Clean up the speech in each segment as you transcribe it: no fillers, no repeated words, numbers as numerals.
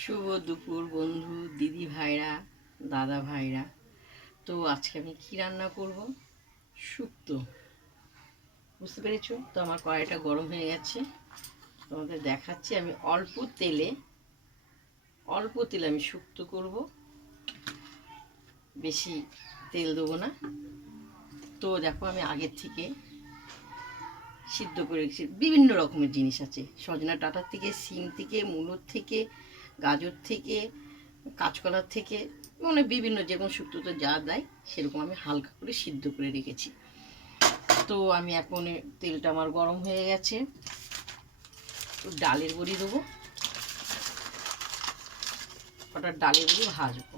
শুভ দুপুর বন্ধু, দিদি ভাইরা, দাদা ভাইরা। তো আজকে আমি কি রান্না করব? শুক্তো। বুঝতে পেরেছো তো? আমার কড়াইটা গরম হয়ে গেছে, তোমাদের দেখাচ্ছি। আমি অল্প তেলে আমি শুক্তো করব, বেশি তেল দেবো না। তো দেখো, আমি আগের থেকে সিদ্ধ করে রেখেছি। বিভিন্ন রকমের জিনিস আছে, সজনা ডাঁটার থেকে, সিম থেকে, মূলোর থেকে, গাজর থেকে, কাঁচকলার থেকে, মানে বিভিন্ন যেরকম শুক্তোতে যা দেয় সেরকম আমি হালকা করে সিদ্ধ করে রেখেছি। তো আমি এখন তেলটা আমার গরম হয়ে গেছে, তো ডালের বড়ি দেবো। ওটা ডালের বড়ি ভাজবো,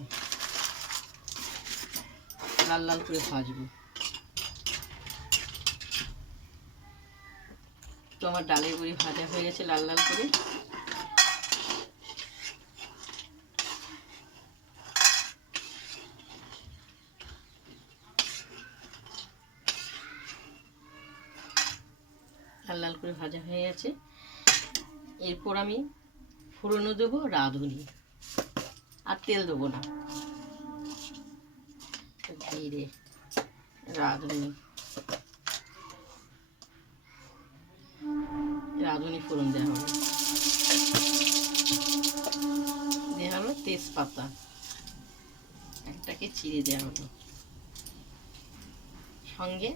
লাল লাল করে ভাজবো। তো আমার ডালের বড়ি ভাজা হয়ে গেছে লাল লাল করে। লাল লাল করে ভাজা হয়ে গেছে। এরপর আমি ফোড়নও দেবো রাঁধুনি, আর তেল দেবো না। জিরে, রাঁধুনি, রাঁধুনি ফোড়ন দেওয়া হবে, দেওয়া হলো তেজপাতা, একটাকে চিড়ে দেওয়া হলো, সঙ্গে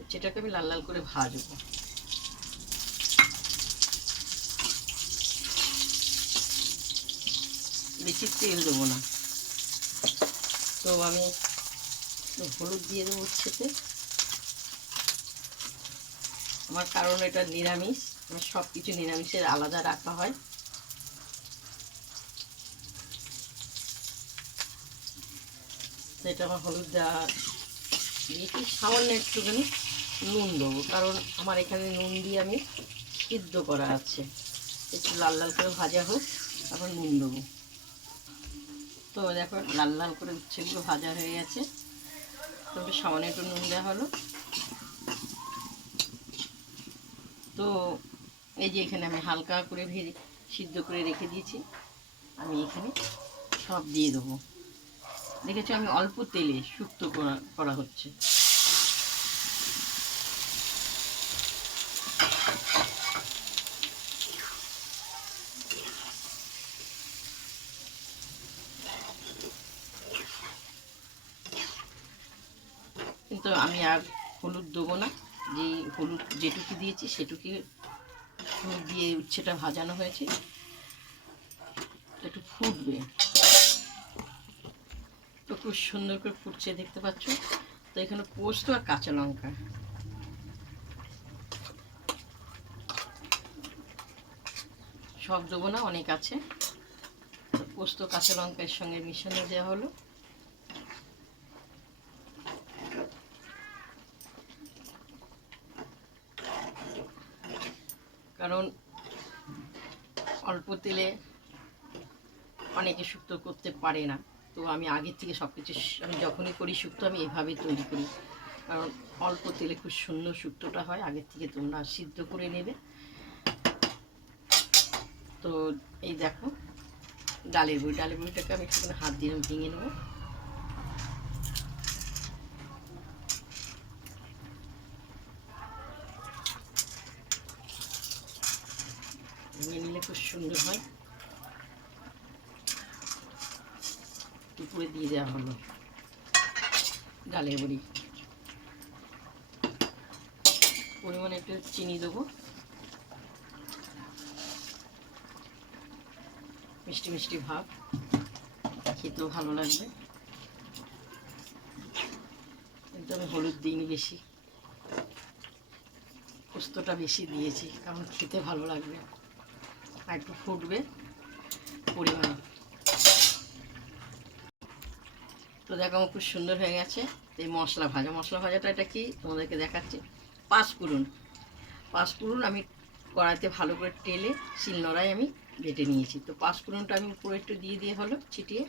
উচ্ছেটাকে আমি লাল লাল করে ভাজবো। বেশি তেল দেবো না। তো আমি হলুদ দিয়ে দেবো উচ্ছেতে। আমার কারণ এটা নিরামিষ, আমার সব কিছু নিরামিষের আলাদা রাখা হয়। তো এটা আমার হলুদ দেওয়া দিয়েছি, সামান্য একটুখানি নুন দেবো, কারণ আমার এখানে নুন দিয়ে আমি সিদ্ধ করা আছে। একটু লাল লাল করে ভাজা হোক, তারপর নুন দেবো। তো দেখো, লাল লাল করে উচ্ছেগুলো ভাজা হয়ে গেছে, তো সামান্য একটু নুন দেওয়া হলো। তো এই যে এখানে আমি হালকা করে সিদ্ধ করে রেখে দিয়েছি, আমি এখানে সব দিয়ে দেবো। দেখেছি আমি অল্প তেলে শুক্তো করা হচ্ছে। কিন্তু আমি আর হলুদ দেবো না, যে হলুদ যেটুকু দিয়েছি সেটুকু হলুদ দিয়ে উচ্ছেটা ভাজানো হয়েছে। একটু ফুটবে, তো খুব সুন্দর করে ফুটছে, দেখতে পাচ্ছ। তো এখানে পোস্ত আর কাঁচা লঙ্কা, সব দেবো না, অনেক আছে। পোস্ত কাঁচা লঙ্কার সঙ্গে মিশিয়ে দেওয়া হলো। কারণ অল্প তেলে অনেকে শুক্তো করতে পারে না, তো আমি আগের থেকে সব কিছু, আমি যখনই করি শুক্তো আমি এভাবেই তৈরি করি। কারণ অল্প তেলে খুব সুন্দর শুক্তোটা হয়। আগের থেকে তোমরা সিদ্ধ করে নেবে। তো এই দেখো, ডালের বড়িটাকে আমি একটুখানি হাত দিয়ে ভেঙে নেবো। ভেঙে নিলে খুব সুন্দর হয়। উপরে দিয়ে দেওয়া হলো ডালের বড়ি। পরিমাণে একটু চিনি দেবো, মিষ্টি মিষ্টি ভাব, খেতেও ভালো লাগবে। কিন্তু আমি হলুদ দিইনি বেশি, পোস্তটা বেশি দিয়েছি কারণ খেতে ভালো লাগবে। আর একটু ফুটবে পরিমাণে। তো দেখো, আমার খুব সুন্দর হয়ে গেছে। এই মশলা ভাজাটা এটা কি তোমাদেরকে দেখাচ্ছি। পাঁচফোড়ন আমি কড়াইতে ভালো করে টেলে শিলনোড়ায় আমি বেটে নিয়েছি। তো পাঁচফোড়নটা আমি উপরে একটু দিয়ে হলো ছিটিয়ে,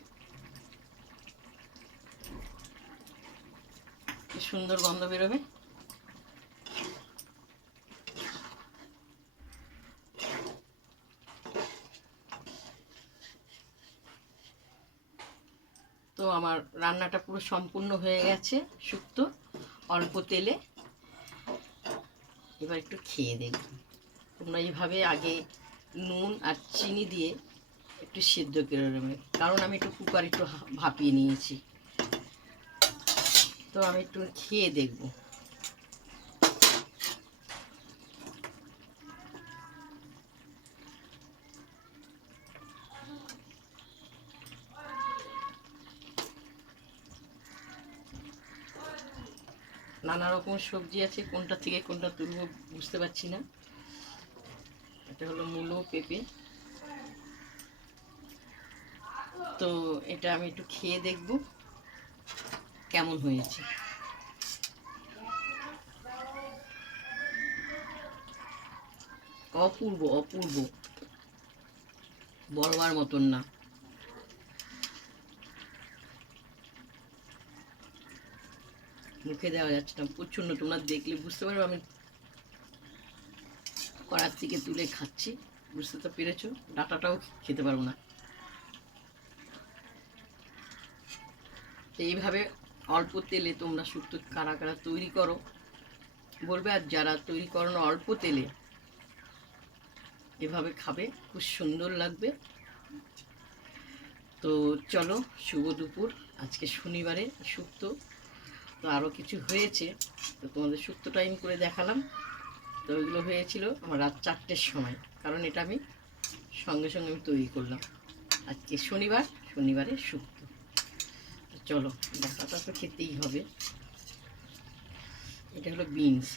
সুন্দর গন্ধ বেরোবে। আমার রান্নাটা পুরো সম্পূর্ণ হয়ে গেছে, শুক্তো অল্প তেলে। এবার একটু খেয়ে দেখব। তোমরা এইভাবে আগে নুন আর চিনি দিয়ে একটু সিদ্ধ করে নেবে, কারণ আমি একটু কুকার একটু ভাপিয়ে নিয়েছি। তো আমি একটু খেয়ে দেখব। নানা রকম সবজি আছে, কোনটা থেকে কোনটা তুলবো বুঝতে পারছি না। এটা হলো মূলো, পেঁপে। তো এটা আমি একটু খেয়ে দেখব কেমন হয়েছে। অপূর্ব অপূর্ব, বলবার মতন না। মুখে দেওয়া যাচ্ছে না, প্রচণ্ড। তোমরা দেখলে বুঝতে পারবে আমি কড়ার থেকে তুলে খাচ্ছি। বুঝতে তো পেরেছো, ডাটাটাও খেতে পারবো না। এইভাবে অল্প তেলে তোমরা শুক্তো কারা কারা তৈরি করো বলবে, আর যারা তৈরি করো না অল্প তেলে, এভাবে খাবে, খুব সুন্দর লাগবে। তো চলো, শুভ দুপুর। আজকে শনিবারে শুক্তো, তো আরও কিছু হয়েছে, তো তোমাদের শুক্তো টাইম করে দেখালাম। তো ওইগুলো হয়েছিল আমার রাত 4টের সময়, কারণ এটা আমি সঙ্গে সঙ্গে আমি তৈরি করলাম। আজকে শনিবার, শনিবারে শুক্তো। চলো, ডাটাটা তো খেতেই হবে। এটা হলো বিনস।